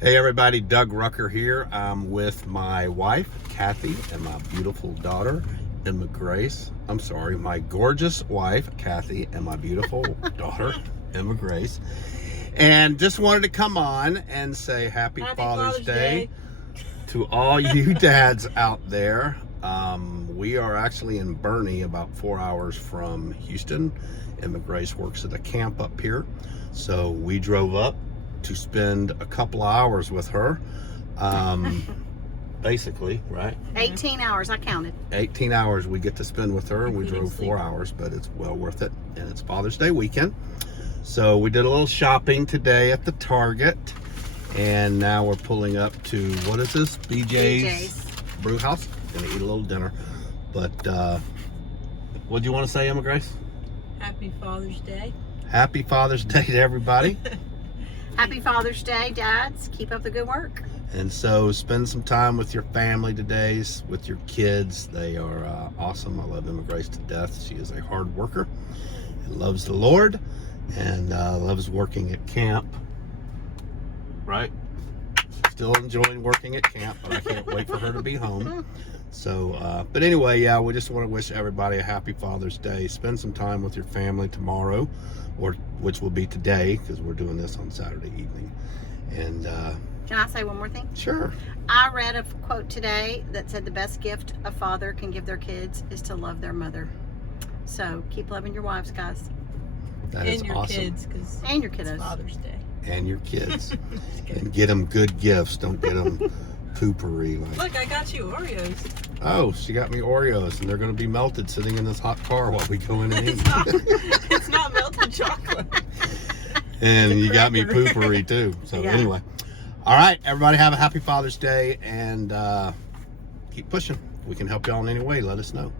Hey everybody, Doug Rucker here. I'm with my wife, Cathy, and my beautiful daughter, Emma Grace. I'm sorry, my gorgeous wife, Cathy, and my beautiful daughter, Emma Grace. And just wanted to come on and say Happy Father's Day to all you dads out there. We are actually in Boerne, about 4 hours from Houston. Emma Grace works at a camp up here. So we drove up to spend a couple of hours with her. Basically, right? 18 hours, I counted. 18 hours we get to spend with her. We drove 4 hours, but it's well worth it. And it's Father's Day weekend. So we did a little shopping today at the Target. And now we're pulling up to, what is this? BJ's Brew House. Gonna eat a little dinner. But what do you want to say, Emma Grace? Happy Father's Day. Happy Father's Day to everybody. Happy Father's Day, dads. Keep up the good work. And so spend some time with your family today, with your kids. They are awesome. I love Emma Grace to death. She is a hard worker and loves the Lord and loves working at camp. Right? Still enjoying working at camp, but I can't wait for her to be home. So, but anyway, yeah, we just want to wish everybody a happy Father's Day. Spend some time with your family tomorrow, or which will be today, because we're doing this on Saturday evening. And can I say one more thing? Sure. I read a quote today that said the best gift a father can give their kids is to love their mother. So keep loving your wives, guys. That is your awesome. Kids, and your kiddos. It's Father's Day. And your kids. And get them good gifts. Don't get them poopery. Look, I got you Oreos. Oh, she got me Oreos, and they're going to be melted sitting in this hot car while we go in and eat. It's not melted chocolate. And you got me poopery too. So Yeah. Anyway. All right, everybody have a happy Father's Day, and keep pushing. If we can help y'all in any way, let us know.